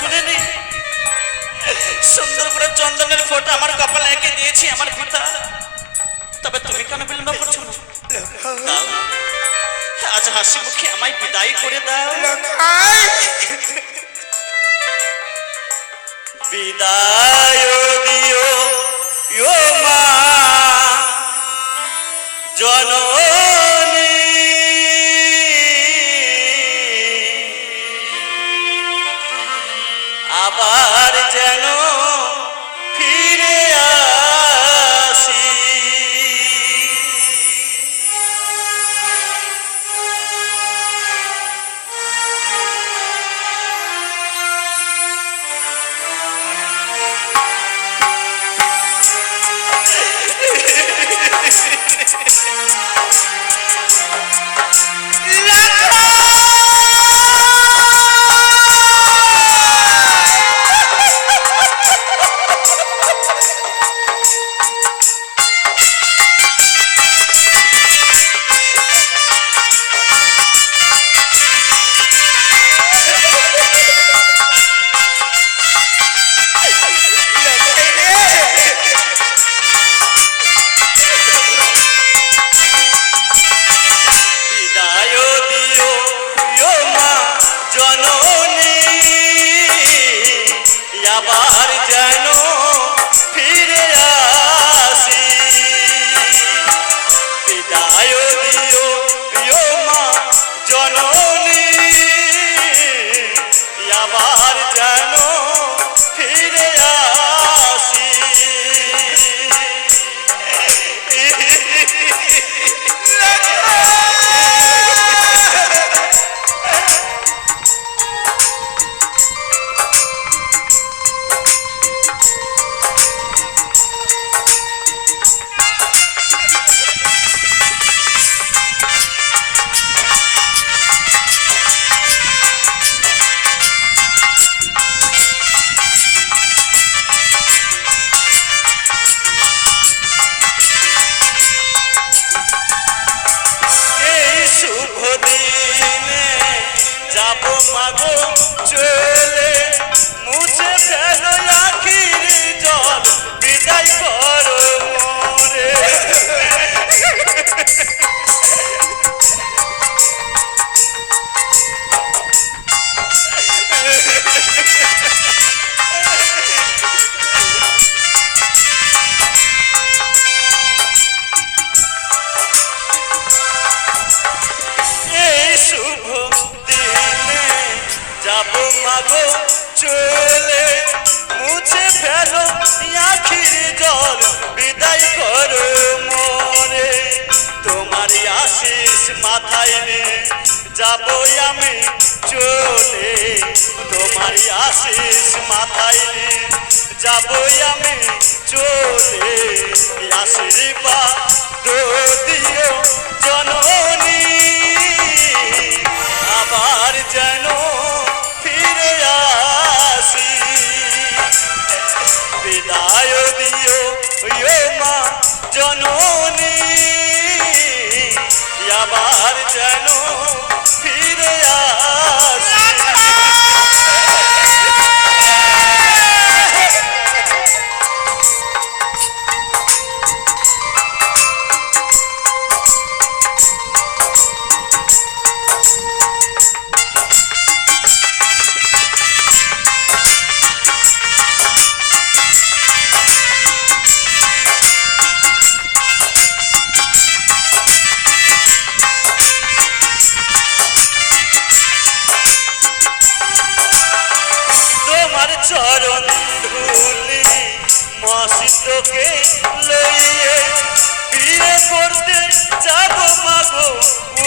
শুনিনি। সুন্দর করে চন্দনের ফোঁটা আমার কপালে এঁকে দিয়েছি আমার পিতা তবে তুমি কেন বিলম্ব করছ? আজ হাসি মুখে আমায় বিদায় করে দাও। বিদায় দিও ইয়ো মা। জননী যেন যেন যাব মাগো চলে মুছে ফেলো আখির জল। বিদায় যাব মাগো চলে মুছে ফেলো আখির জল। বিদায় করো মরে, তোমার আশিস মাথায় নিয়ে যাব আমি চলে। তোমার আশিস মাথায় নিয়ে যাব আমি বিদায় দিও ইয়ো মা জননী। আবার যেন ফিরে আসি চরণ ধুলি মসিতকে লইয়ে বিয়ে করতে যাব মাগো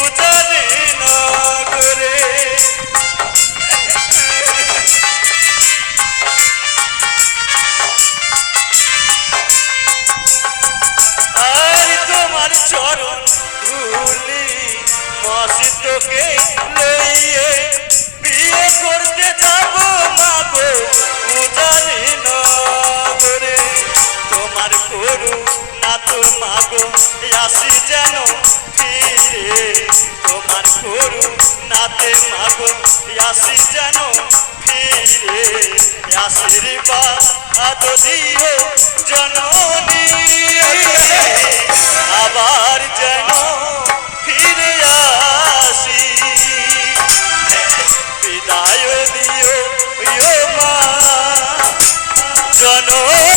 উজানি নগরে। আর তোমার চরণ ধুলি মসিতকে লইয়ে তোমার করু না তো মাগো, আসি যেন ফিরে। তোমার করু নাতে মাগো, আসি যেন ফিরে। আশীর্বাদ দিও জননী। আবার যেন ফিরে আসি। বিদায় দিও মা। জননী।